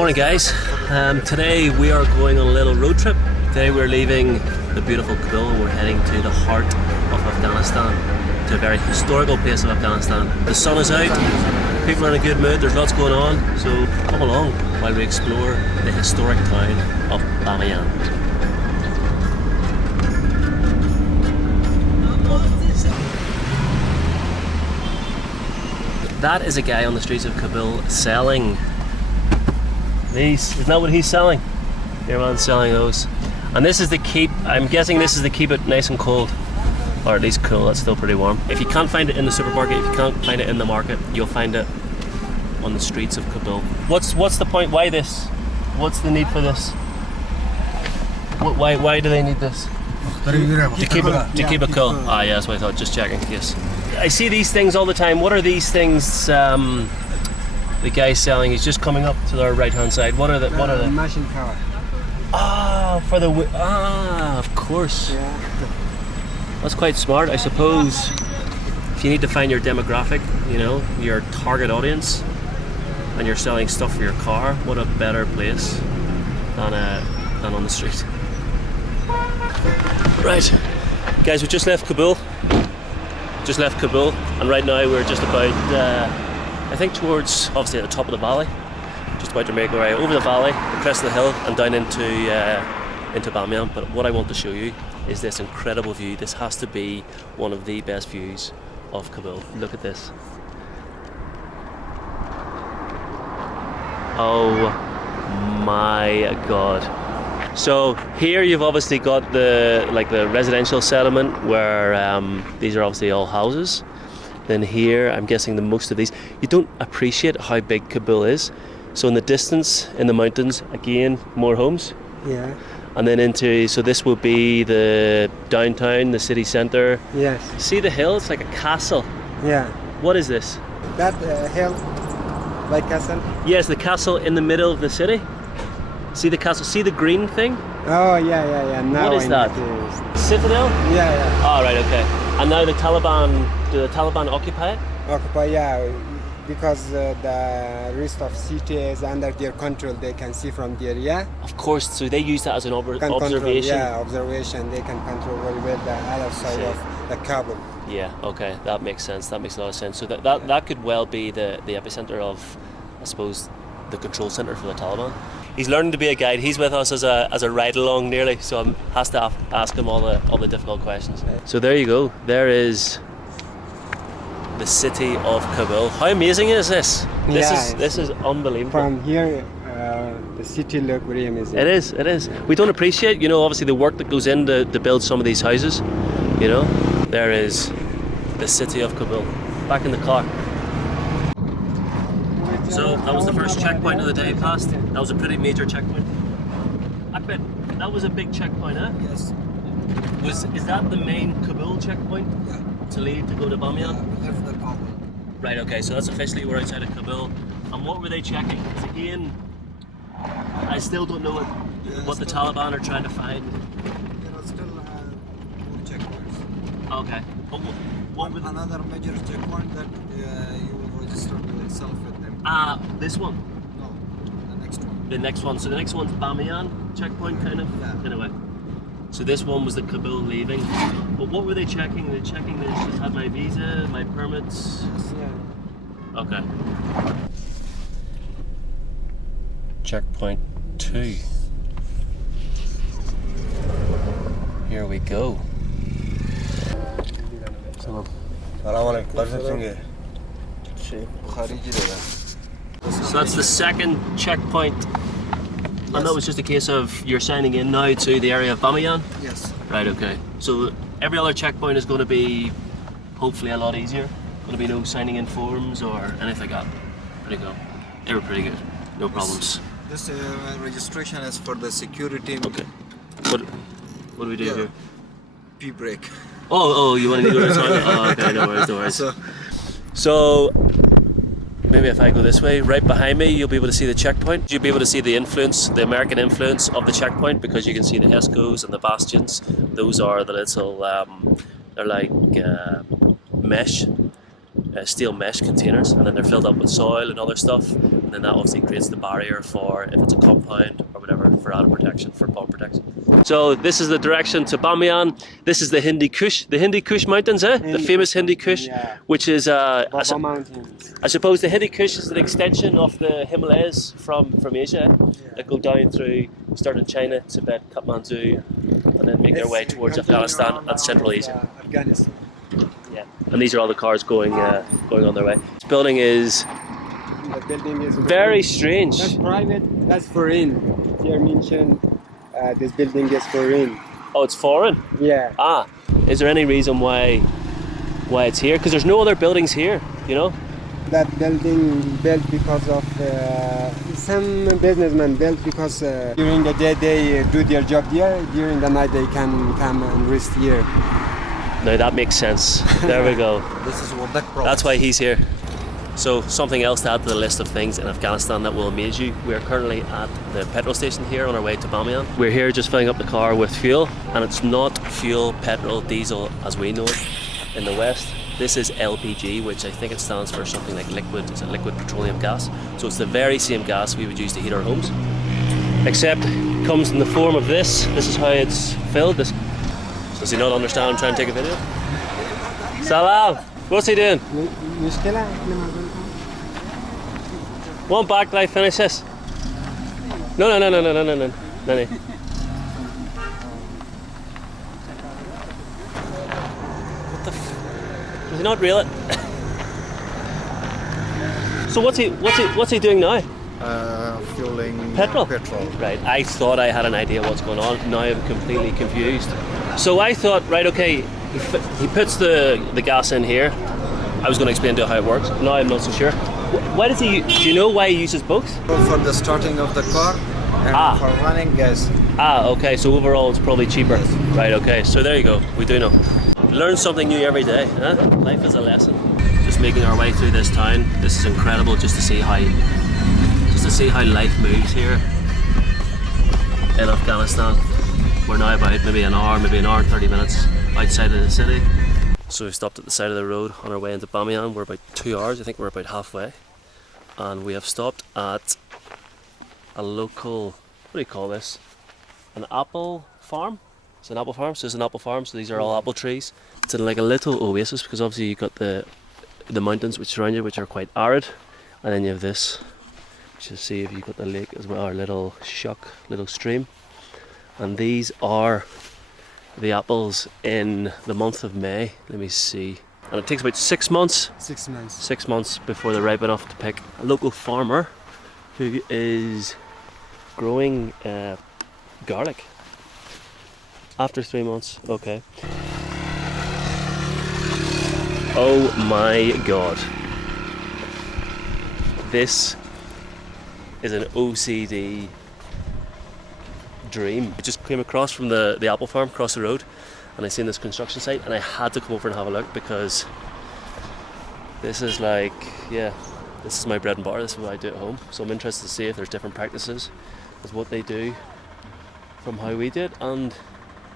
Morning guys, today we are going on a little road trip. Today we're leaving the beautiful Kabul and we're heading to the heart of Afghanistan, to a very historical place of Afghanistan. The sun is out, people are in a good mood, there's lots going on, so come along while we explore the historic town of Bamiyan. That is a guy on the streets of Kabul selling these. Isn't that what he's selling? Your man's selling those. And this is the keep, I'm guessing this is to keep it nice and cold. Or at least cool, that's still pretty warm. If you can't find it in the supermarket, if you can't find it in the market, you'll find it on the streets of Kabul. What's the point? Why this? What's the need for this? Why do they need this? To keep it cool. Ah, yeah, that's what I thought, just checking in case. I see these things all the time. What are these things the guy selling? He's just coming up to our right hand side. What are the machine power. Ah, of course. Yeah. That's quite smart, I suppose. If you need to find your demographic, you know, your target audience, and you're selling stuff for your car, what a better place than on the street. Right, guys, we just left Kabul. And right now we're just about, I think towards, obviously at the top of the valley, just about to make our way over the valley, the crest of the hill, and down into Bamiyan. But what I want to show you is this incredible view. This has to be one of the best views of Kabul. Look at this. Oh my God. So here you've obviously got the residential settlement where these are obviously all houses. Then here, I'm guessing the most of these, you don't appreciate how big Kabul is. So in the distance, in the mountains, again, more homes. Yeah. And then so this will be the downtown, the city centre. Yes. See the hill? It's like a castle. Yeah. What is this? That hill, like castle. Yes, the castle in the middle of the city. See the castle? See the green thing? Oh yeah. Now what is that? Citadel? Yeah. Oh, right, okay. And now do the Taliban occupy it? Occupy, yeah, because the rest of city is under their control. They can see from there, yeah. Of course, so they use that as an observation. Control, yeah, observation. They can control very well the other side of the Kabul. Yeah, okay, that makes sense. That makes a lot of sense. So that could well be the epicenter of, I suppose, the control center for the Taliban. He's learning to be a guide. He's with us as a ride along nearly, so I has to ask him all the difficult questions. So there you go. There is the city of Kabul. How amazing is this? This is unbelievable. From here, the city look very amazing. It is. We don't appreciate, obviously the work that goes in to build some of these houses. There is the city of Kabul. Back in the car. So that was the first checkpoint of the day passed. That was a pretty major checkpoint. I bet that was a big checkpoint, huh? Yes. Is that the main Kabul checkpoint? Yeah. To leave to go to Bamiyan? After Kabul. Right, okay, so that's officially we're outside of Kabul. And what were they checking? Because again, I still don't know what the Taliban are trying to find. There are still more checkpoints. Okay. But what would another major checkpoint that you will register yourself with them? This one? No, the next one. The next one. So the next one's Bamiyan checkpoint, kind of? Yeah. Anyway. So this one was the Kabul leaving. But what were they checking? They checking this, just had my visa, my permits? Yes. Yeah. Okay. Checkpoint 2. Here we go. So that's the second checkpoint. Yes. And that was just a case of you're signing in now to the area of Bamiyan? Yes. Right, okay. So every other checkpoint is going to be hopefully a lot easier. Going to be no signing in forms or anything like that. Pretty good. They were pretty good. No problems. This registration is for the security. Okay. What do we do here? P-break. Oh, you want to go to the toilet? Oh, okay, no worries. So maybe if I go this way, right behind me, you'll be able to see the checkpoint. You'll be able to see the influence, the American influence of the checkpoint, because you can see the Escos and the bastions. Those are the little, they're like mesh steel mesh containers, and then they're filled up with soil and other stuff, and then that obviously creates the barrier for, if it's a compound or whatever, for added protection, for bomb protection. So this is the direction to Bamiyan. This is the Hindi Kush Mountains, the famous Hindi Kush, yeah. which is Baba Mountains. I suppose the Hindi Kush is an extension of the Himalayas from Asia, that go down through, start in China, Tibet, Kathmandu, and then make their way towards Afghanistan and Central Asia. Afghanistan. Yeah, and these are all the cars going on their way. This building is The building is very strange. That's private. That's foreign. Here mentioned this building is foreign. Oh, it's foreign? Yeah. Ah, is there any reason why it's here? Because there's no other buildings here, you know? That building built because of some businessmen built because during the day they do their job there. During the night they can come and rest here. Now that makes sense. There we go. This is Wardak province. That's why he's here. So something else to add to the list of things in Afghanistan that will amaze you. We're currently at the petrol station here on our way to Bamiyan. We're here just filling up the car with fuel, and it's not fuel, petrol, diesel as we know it in the West. This is LPG, which I think it stands for something like liquid petroleum gas. So it's the very same gas we would use to heat our homes, except it comes in the form of this. This is how it's filled. Does he not understand I'm trying to take a video? Salam! What's he doing? One back till I finish this. No. What the does he not reel it? So what's he doing now? Fueling Petrol? Petrol. Right, I thought I had an idea what's going on. Now I'm completely confused. So I thought, right, okay, he puts the gas in here. I was going to explain to you how it works. Now I'm not so sure. Why does he? Do you know why he uses both? For the starting of the car and for running gas. Ah, okay. So overall, it's probably cheaper. Right. Okay. So there you go. We do know. Learn something new every day. Huh? Life is a lesson. Just making our way through this town. This is incredible. Just to see how life moves here in Afghanistan. We're now about maybe an hour and 30 minutes outside of the city. So we stopped at the side of the road on our way into Bamiyan. We're about 2 hours, I think we're about halfway. And we have stopped at a local, what do you call this? An apple farm? It's an apple farm, so it's an apple farm, so these are all apple trees. It's in like a little oasis because obviously you've got the mountains which surround you, which are quite arid. And then you have this, which you see if you've got the lake as well, our little little stream. And these are the apples in the month of May. Let me see. And it takes about 6 months. 6 months. 6 months before they're ripe enough to pick. A local farmer who is growing garlic. After 3 months, okay. Oh my god. This is an OCD dream. I just came across from the apple farm across the road, and I seen this construction site, and I had to come over and have a look because this is like, yeah, this is my bread and butter. This is what I do at home. So I'm interested to see if there's different practices with what they do from how we did, and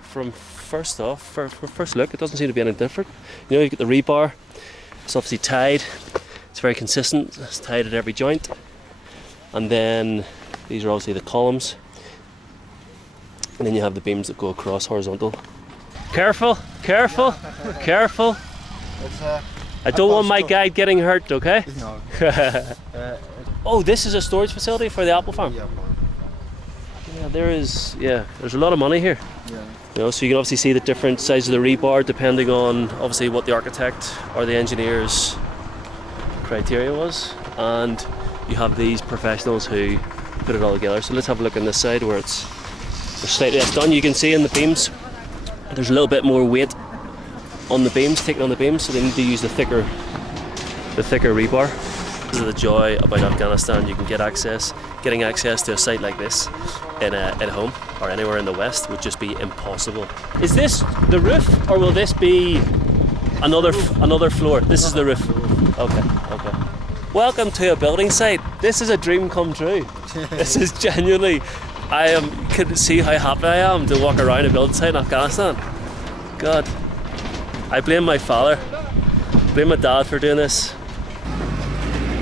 from first look, it doesn't seem to be any different. You know, you get the rebar. It's obviously tied. It's very consistent. It's tied at every joint, and then these are obviously the columns. And then you have the beams that go across horizontal. Careful. I don't want my guide getting hurt, okay? No. Oh, this is a storage facility for the apple farm? Yeah. There's a lot of money here. Yeah. You know, so you can obviously see the different sizes of the rebar depending on obviously what the architect or the engineer's criteria was. And you have these professionals who put it all together. So let's have a look on this side where it's slightly less done. You can see in the beams there's a little bit more weight on the beams, taken on the beams, so they need to use the thicker rebar. This is the joy about Afghanistan. You can get access. Getting access to a site like this at home or anywhere in the West would just be impossible. Is this the roof, or will this be another floor? This is the roof. Okay. Welcome to a building site. This is a dream come true. This is genuinely. I couldn't see how happy I am to walk around a building site in Afghanistan. God, I blame my father. blame my dad for doing this.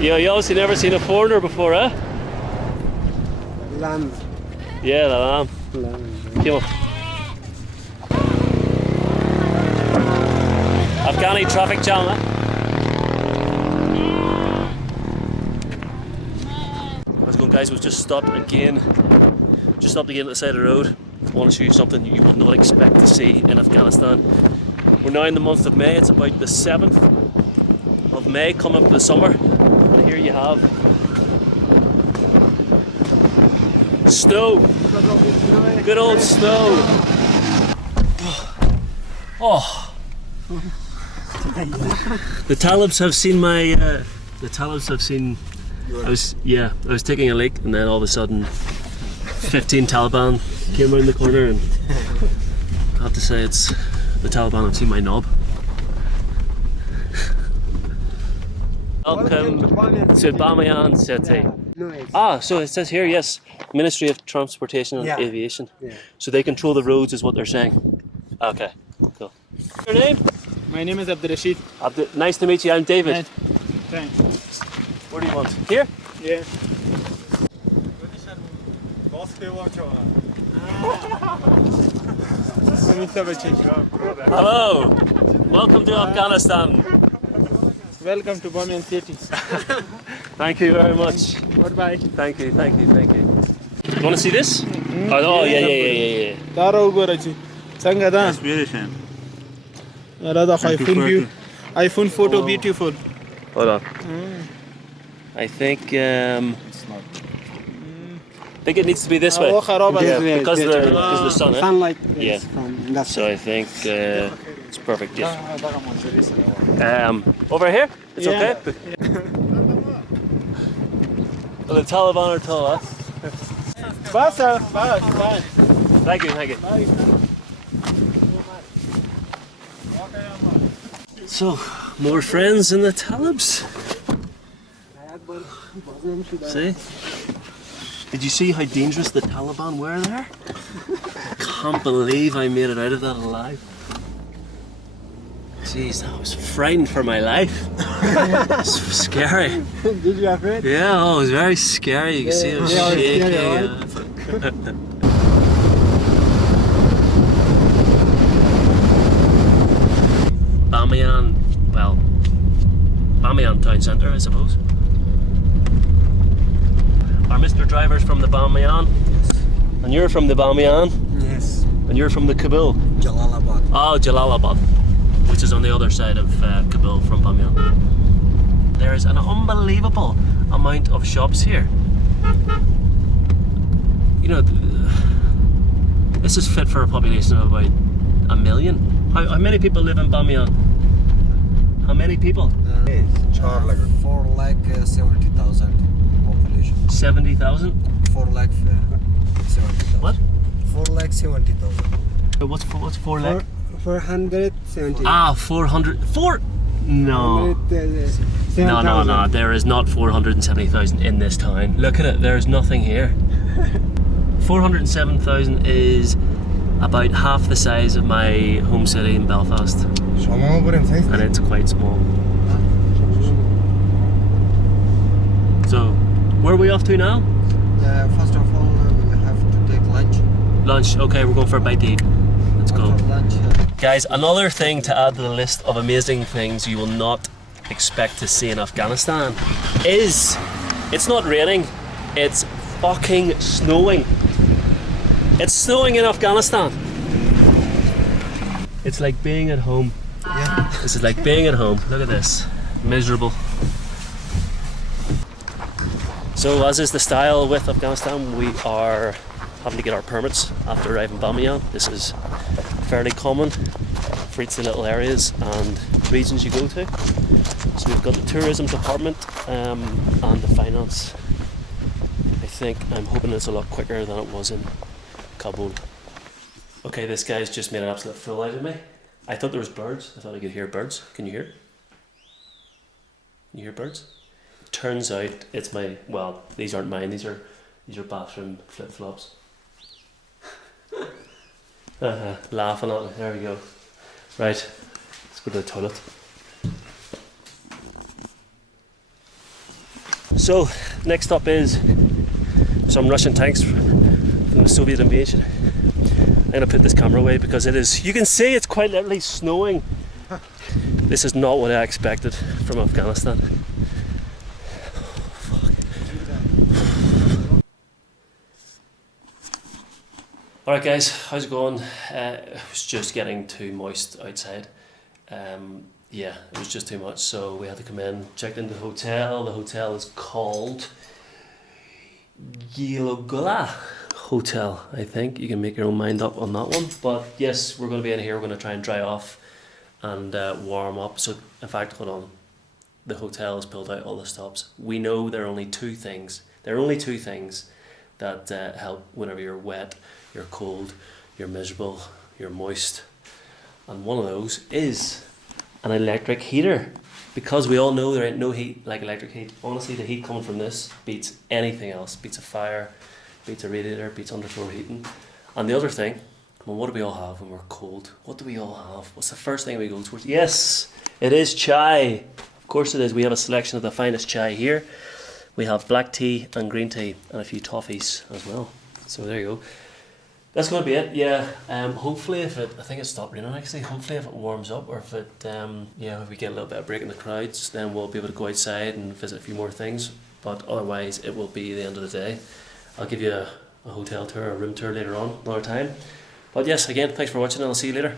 You obviously never seen a foreigner before, eh? Lamb. Yeah, the lamb. Come on. Afghani traffic jam, eh? How's it going, guys? We've just stopped again. Just stopped again at the side of the road. I want to show you something you would not expect to see in Afghanistan. We're now in the month of May. It's about the 7th of May, coming up to the summer. And here you have snow. Good old snow. Oh. The Talibs have seen my. The Talibs have seen. I was taking a leak, and then all of a sudden, 15 Taliban came around the corner, and I have to say, it's the Taliban have seen my knob. Welcome to Bamiyan city. Ah, so it says here, yes, Ministry of Transportation and Aviation. Yeah. So they control the roads, is what they're saying. Okay, cool. Your name? My name is Abdurrashid. Nice to meet you. I'm David. Thanks. Where do you want? Here? Yeah. Hello. Welcome to Afghanistan. Welcome to Bamiyan city. Thank you very much. Goodbye. Thank you. You want to see this? Oh, yeah. Taro gorachi. Sanga da. That's very fine. Rada iPhone view. iPhone photo beautiful. Hold on. I think it needs to be this way. Because of the sun. Eh? Sunlight. Yeah. From that So I think it's perfect. Yeah. Over here? It's okay. Well, the Taliban are tall, huh? Bye. Thank you. So, more friends in the Talibs. See? Did you see how dangerous the Taliban were there? I can't believe I made it out of that alive. Jeez, I was frightened for my life. It's scary. Did you afraid? Yeah, it was very scary. You can see it was shaking. Bamiyan town centre, I suppose. Our Mr. Driver's from the Bamiyan. Yes. And you're from the Bamiyan. Yes. And you're from the Kabul. Jalalabad. Oh, Jalalabad, which is on the other side of Kabul from Bamiyan. There is an unbelievable amount of shops here. You know, this is fit for a population of about 1 million. How many people live in Bamiyan? How many people? 4,70,000 population. 70,000? 4,70,000. What? 4,70,000. What's 4 lakh? 470. Ah, 400. No. No. There is not 470,000 in this town. Look at it. There is nothing here. 407,000 is about half the size of my home city in Belfast, and it's quite small. So, where are we off to now? First of all, we have to take lunch. Lunch. Okay, we're going for a bite to eat. Let's go. After lunch, Guys, another thing to add to the list of amazing things you will not expect to see in Afghanistan is it's not raining, it's fucking snowing. It's snowing in Afghanistan. It's like being at home. yeah. This is like being at home. Look at this. Miserable. So as is the style with Afghanistan, we are having to get our permits after arriving in Bamiyan. This is fairly common for each of the little areas and regions you go to. So we've got the tourism department and the finance. I'm hoping it's a lot quicker than it was in Kabul. Okay, this guy's just made an absolute fool out of me. I thought there was birds. I thought I could hear birds. Can you hear? You hear birds? Turns out it's my, well, these aren't mine, these are bathroom flip-flops. Laughing at me, there we go. Right, let's go to the toilet. So next up is some Russian tanks from the Soviet invasion. I'm going to put this camera away because it is, you can see it's quite literally snowing. This is not what I expected from Afghanistan. Alright guys, how's it going? It was just getting too moist outside. Yeah, it was just too much, so we had to come in, checked into the hotel. The hotel is called Gholghola Hotel, I think. You can make your own mind up on that one. But yes, we're going to be in here, we're going to try and dry off and warm up. So in fact, hold on, the hotel has pulled out all the stops. We know there are only two things. There are only two things that help whenever you're wet, you're cold, you're miserable, you're moist. And one of those is an electric heater, because we all know there ain't no heat like electric heat. Honestly, the heat coming from this beats anything else. Beats a fire, beats a radiator, beats underfloor heating. And the other thing, well, what do we all have when we're cold? What do we all have? What's the first thing we go towards? Yes, it is chai. Of course it is. We have a selection of the finest chai here. We have black tea and green tea and a few toffees as well. So there you go. That's going to be it, yeah. Hopefully if it, I think it stopped raining actually, hopefully if it warms up, or if it, yeah, if we get a little bit of break in the crowds, then we'll be able to go outside and visit a few more things. But otherwise it will be the end of the day. I'll give you a hotel tour, a room tour later on, another time. But yes, again, thanks for watching and I'll see you later.